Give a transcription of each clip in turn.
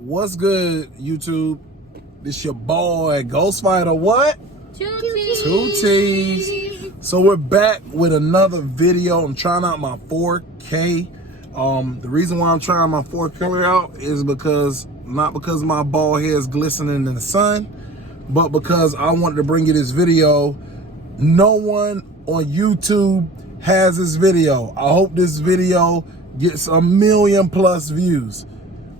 What's good, YouTube? This your boy, Ghostfighter. What? Two T's. So we're back with another video. I'm trying out my 4K. The reason why I'm trying my 4K out is not because my bald head is glistening in the sun, but because I wanted to bring you this video. No one on YouTube has this video. I hope this video gets 1 million+ views.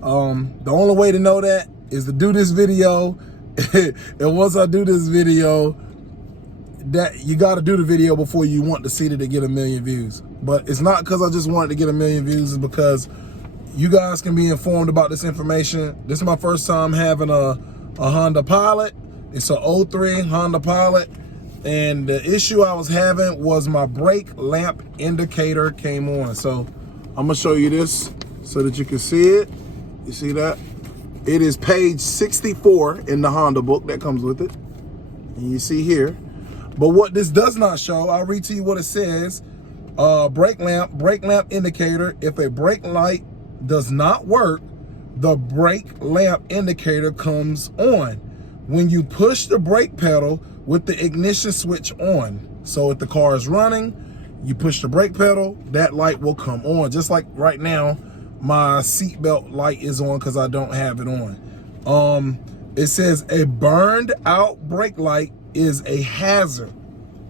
The only way to know that is to do this video. And once I do this video, that you got to do the video before you want to see that it get 1 million views. But it's not because I just wanted to get 1 million views. It's because you guys can be informed about this information. This is my first time having a Honda Pilot. It's an 03 Honda Pilot. And the issue I was having was my brake lamp indicator came on. So I'm gonna show you this so that you can see it. You see that? It is page 64 in the Honda book that comes with it. And you see here. But what this does not show, I'll read to you what it says. Brake lamp indicator. If a brake light does not work, the brake lamp indicator comes on when you push the brake pedal with the ignition switch on. So if the car is running, you push the brake pedal, that light will come on. Just like right now, my seatbelt light is on because I don't have it on. It says a burned out brake light is a hazard.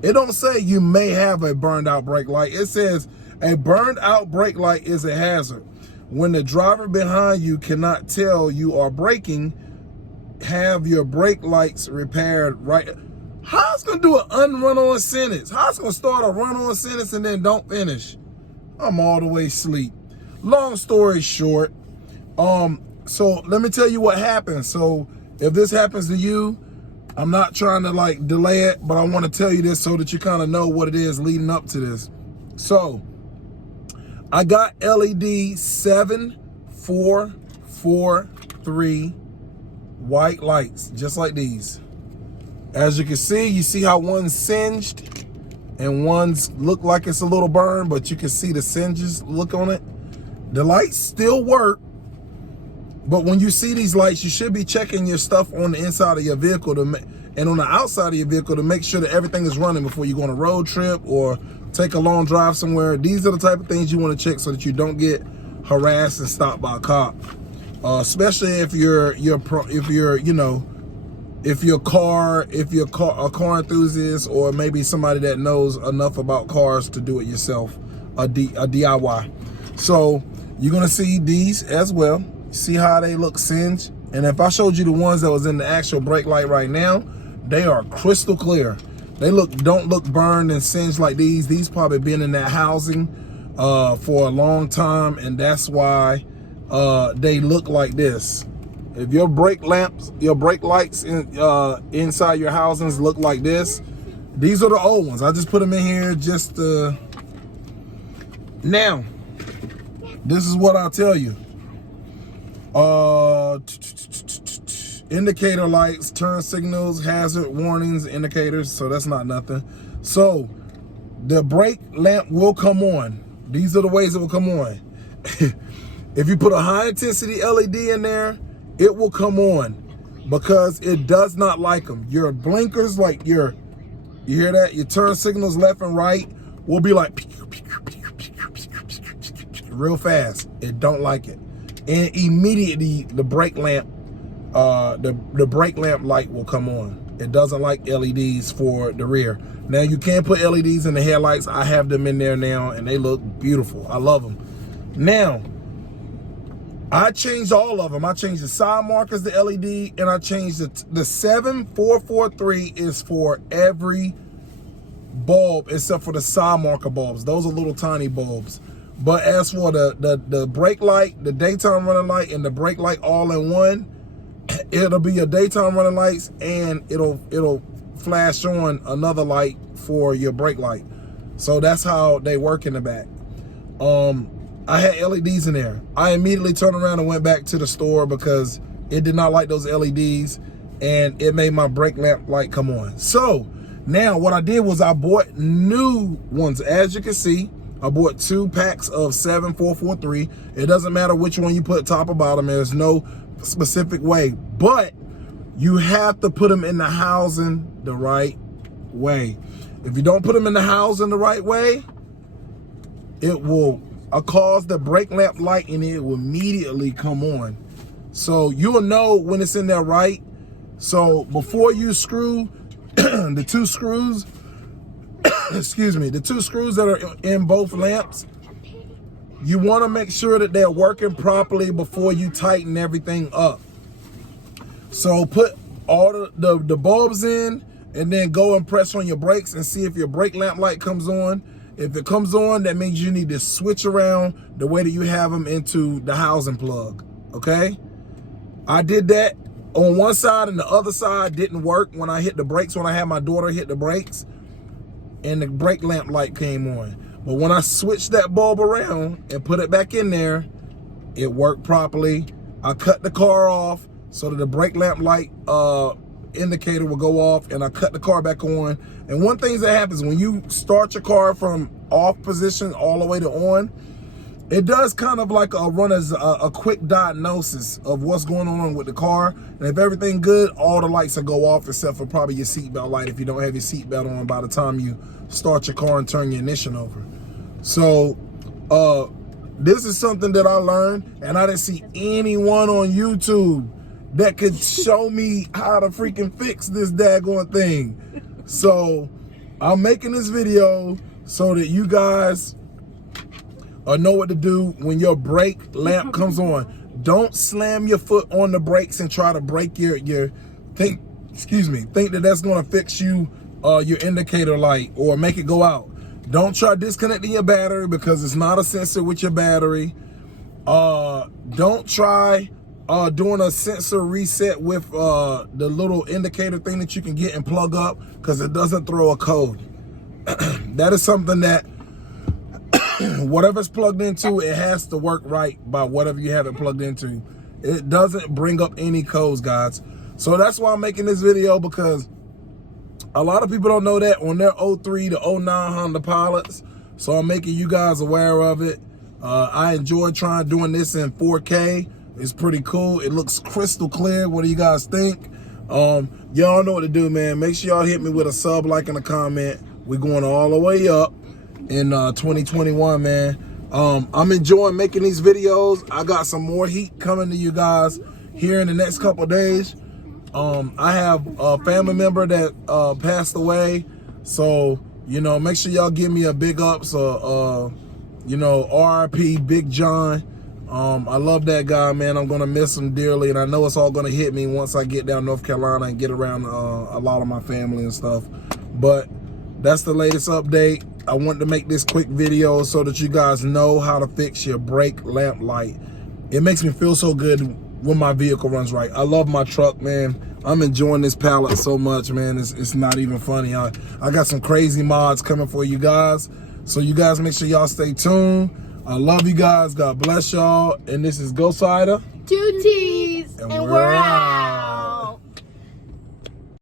It don't say you may have a burned out brake light. It says a burned out brake light is a hazard. When the driver behind you cannot tell you are braking, have your brake lights repaired right. How's gonna do an unrun-on sentence? How's gonna start a run-on sentence and then don't finish? I'm all the way asleep. Long story short, so let me tell you what happened. So if this happens to you, I'm not trying to like delay it, but I want to tell you this so that you kind of know what it is leading up to this. So I got LED 7443 white lights, just like these. As you can see, you see how one's singed and one's look like it's a little burned, but you can see the singes look on it. The lights still work, but when you see these lights, you should be checking your stuff on the inside of your vehicle and on the outside of your vehicle to make sure that everything is running before you go on a road trip or take a long drive somewhere. These are the type of things you want to check so that you don't get harassed and stopped by a cop. Especially if you're a car enthusiast, or maybe somebody that knows enough about cars to do it yourself, a DIY. So you're gonna see these as well. See how they look singed? And if I showed you the ones that was in the actual brake light right now, they are crystal clear. They don't look burned and singed like these. These probably been in that housing for a long time, and that's why they look like this. If your brake lights inside your housings look like this, these are the old ones. I just put them in here just to... Now, this is what I'll tell you. Indicator lights, turn signals, hazard warnings, indicators. So that's not nothing. So the brake lamp will come on. These are the ways it will come on. If you put a high intensity LED in there, it will come on because it does not like them. Your blinkers, like you hear that? Your turn signals left and right will be like real fast. It don't like it. And immediately the brake lamp, the brake lamp light will come on. It doesn't like LEDs for the rear. Now you can put LEDs in the headlights. I have them in there now and they look beautiful. I love them. Now, I changed all of them. I changed the side markers, the LED, and I changed the 7443 is for every bulb except for the side marker bulbs. Those are little tiny bulbs. But as for the brake light, the daytime running light, and the brake light all in one, it'll be your daytime running lights and it'll flash on another light for your brake light. So that's how they work in the back. I had LEDs in there. I immediately turned around and went back to the store because it did not like those LEDs and it made my brake lamp light come on. So now what I did was I bought new ones. As you can see, I bought 2 packs of 7443. It doesn't matter which one you put top or bottom. There's no specific way, but you have to put them in the housing the right way. If you don't put them in the housing the right way, it will cause the brake lamp light and it will immediately come on. So you'll know when it's in there right. So before you screw the 2 screws, excuse me, the 2 screws that are in both lamps, you want to make sure that they're working properly before you tighten everything up. So put all the bulbs in and then go and press on your brakes and see if your brake lamp light comes on. If it comes on, that means you need to switch around the way that you have them into the housing plug, okay? I did that on one side and the other side didn't work when I hit the brakes, when I had my daughter hit the brakes and the brake lamp light came on. But when I switched that bulb around and put it back in there, it worked properly. I cut the car off so that the brake lamp light indicator will go off, and I cut the car back on. And one thing that happens when you start your car from off position all the way to on, it does kind of like run as a quick diagnosis of what's going on with the car. And if everything good, all the lights will go off except for probably your seatbelt light if you don't have your seatbelt on by the time you start your car and turn your ignition over. So this is something that I learned, and I didn't see anyone on YouTube that could show me how to freaking fix this daggone thing. So I'm making this video so that you guys know what to do when your brake lamp comes on. Don't slam your foot on the brakes and try to break your think that that's gonna fix you your indicator light or make it go out. Don't try disconnecting your battery because it's not a sensor with your battery. Don't try doing a sensor reset with the little indicator thing that you can get and plug up, because it doesn't throw a code. That is something that whatever's plugged into, it has to work right by whatever you have it plugged into. It doesn't bring up any codes, guys. So that's why I'm making this video, because a lot of people don't know that on their 03 to 09 Honda Pilots. So I'm making you guys aware of it. I enjoy doing this in 4K. It's pretty cool. It looks crystal clear. What do you guys think? Y'all know what to do, man. Make sure y'all hit me with a sub, like, and a comment. We're going all the way up in 2021, man. I'm enjoying making these videos. I got some more heat coming to you guys here in the next couple days. I have a family member that passed away. So, you know, make sure y'all give me a big up. So, you know, RIP Big John. I love that guy, man. I'm gonna miss him dearly, and I know it's all gonna hit me once I get down North Carolina and get around a lot of my family and stuff. But that's the latest update. I wanted to make this quick video so that you guys know how to fix your brake lamp light. It makes me feel so good when my vehicle runs right. I love my truck, man. I'm enjoying this pallet so much, man. It's not even funny. I got some crazy mods coming for you guys. So you guys make sure y'all stay tuned. I love you guys. God bless y'all. And this is Ghostsider. 2 T's. And we're out.